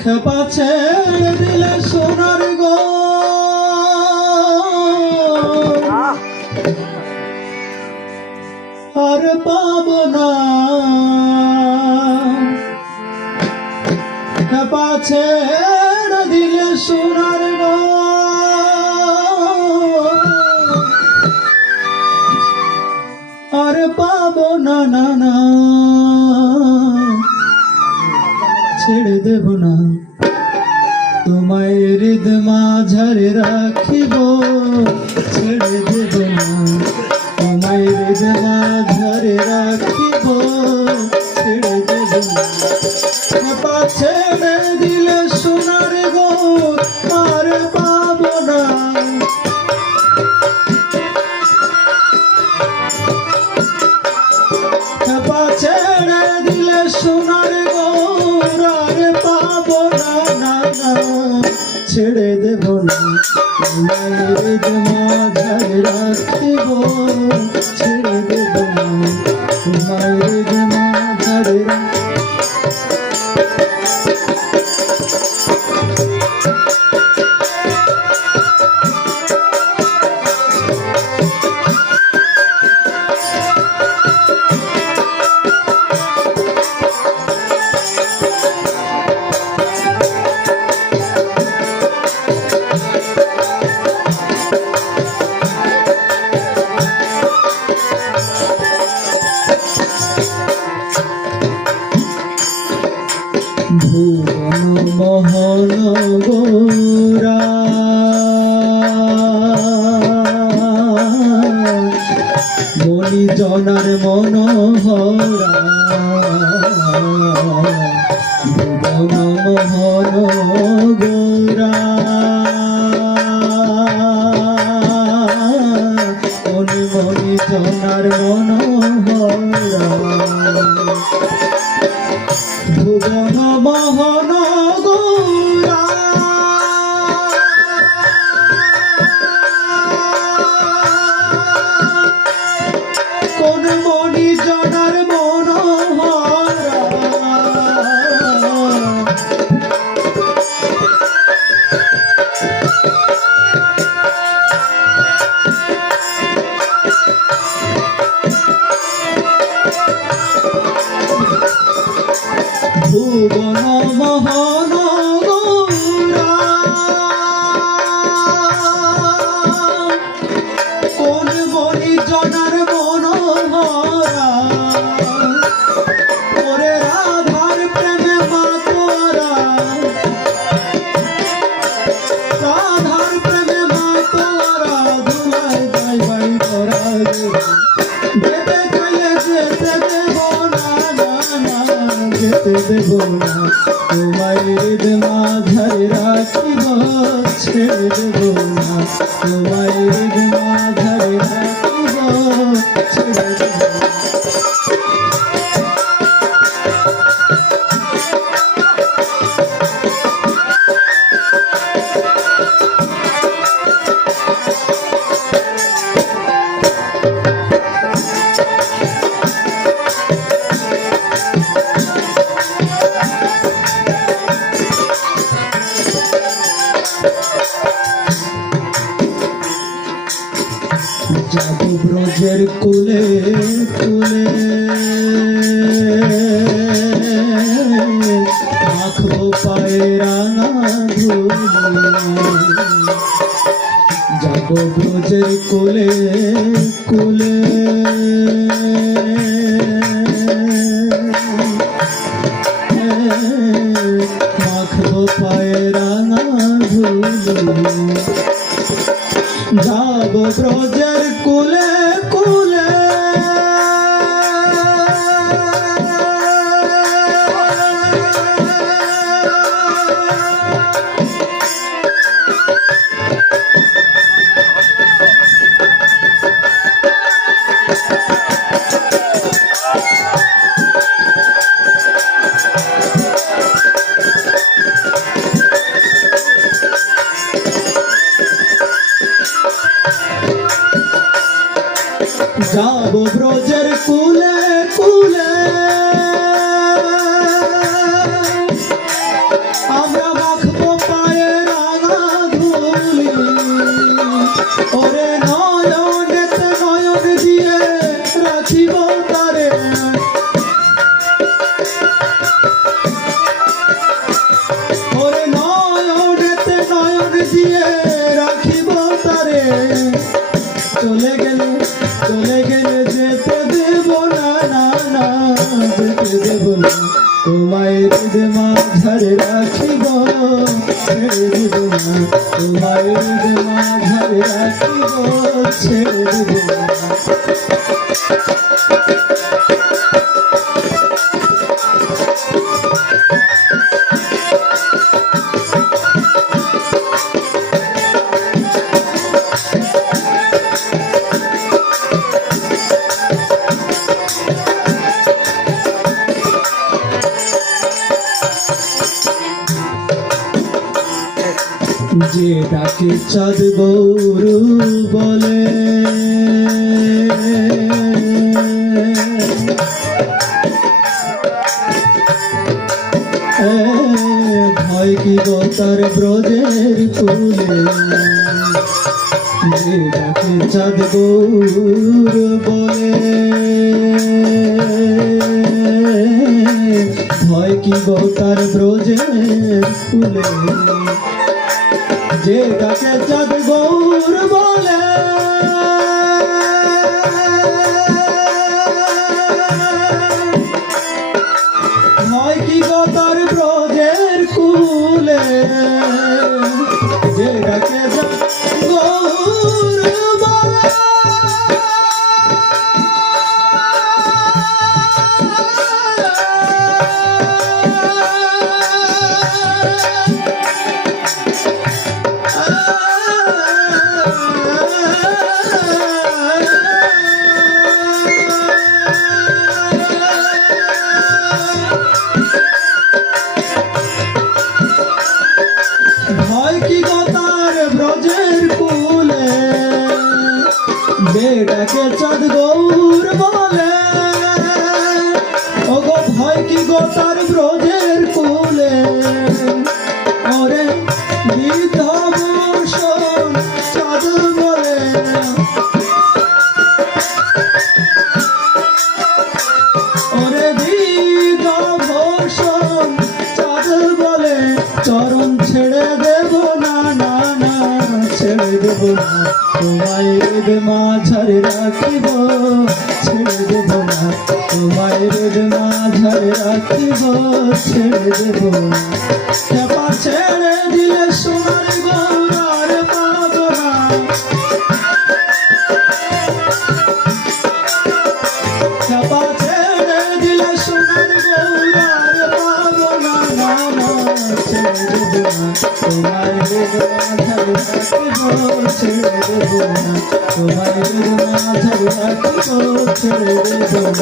খেপা ছেড়ে দিলে সোনার গো আর পাব না, খেপা ছেড়ে দিলে সোনার গো আর পাব না, না না ছেড়ে দেব না, তোমায় হৃদ মাঝারে রাখিব, ছেড়ে দেব না, তোমায় হৃদ মাঝারে রাখিব, ছেড়ে দেব না। খেপা ছেড়ে দিলে সোনার গো আর পাব না, খেপা ছেড়ে দিলে সোনার গো আর পাব না, না না ছেড়ে দেব না, তোমায় হৃদ মাঝারে রাখিব, ছেড়ে দেব না, তোমায় হৃদ মাঝারে ভুবন মোহন গোরা মনি জনার মনোহরা, ভুবন মোহন গোরা মনি মনি জনার মনোহরা, ভুবন মোহন গোরা কোন মনি জনার মনোহরা, ভুবন মোহন গোরা কোন মনি জনার মনোহরা, ওরে রাধার প্রেমে মাতোরা, রাধার প্রেমে মাতোরা ধুলাই যাই বাই করা, যেতে চাইলে যেতে দেব না, না না যেতে দেব না, তোমায় হৃদ মাঝারে রাখিব, ছেড়ে দেব না, তোমায় হৃদ মাঝারে রাখিব, ছেড়ে দেব না। যাব ব্রজের কুলে কুলে মাখবো পায়ে রাঙা ধুলি, যাব ব্রজের কুলে কুলে মাখবো পায়ে রাঙা ধুলি, যাব ব্রজের কুলে কুলে যাব ব্রজের কুলে কুলে আমরা মাখবো পায়ে রাঙা ধুলি ওরে নয়নেতে নয়ন দিয়ে রাখিব তারে ওরে নয়নেতে নয়ন দিয়ে রাখিব তারে চলে গেলে যেতে দেব না না না যেতে দেব না তোমায় হৃদয় মাঝারে রাখিব ছেড়ে দেব না তোমায় হৃদয় মাঝারে রাখিব ছেড়ে দেব না যে ডাকে চাঁদ গৌরু বলে ভয় কি গো তার ব্রজের ফুলে যে ডাকে চাঁদ গৌরু বলে ভয় কি গো তার ব্রজের ফুলে যে ডাকে চাঁদ গৌর বলে হয় কি গো তার ব্রজের কুলে যে ডাকে চাঁদ গৌর বলে যেটাকে চাঁদ গৌর বলে ওগো ভয় কি গো তার ব্রজের কুলে ওরে বিধবর্ষণ চাঁদ বলে ওরে বিধবর্ষণ চাঁদ বলে চরণ ছেড়ে দেব না না না ছেড়ে দেব না তোমায় হৃদয় মাঝারে রাখিব ছেড়ে দেব না তোমায় হৃদয় মাঝারে রাখিব ছেড়ে দেব না চাপা ছেড়ে দিলে সোনার গৌরার পাব না চাপা ছেড়ে দিলে সোনার গৌরার পাব না না না ছেড়ে দেব না তোমায় হৃদয় মাঝারে রাখিব ছেড়ে দেব না তোমায় হৃদয় মাঝারে রাখিব ছেড়ে দেব না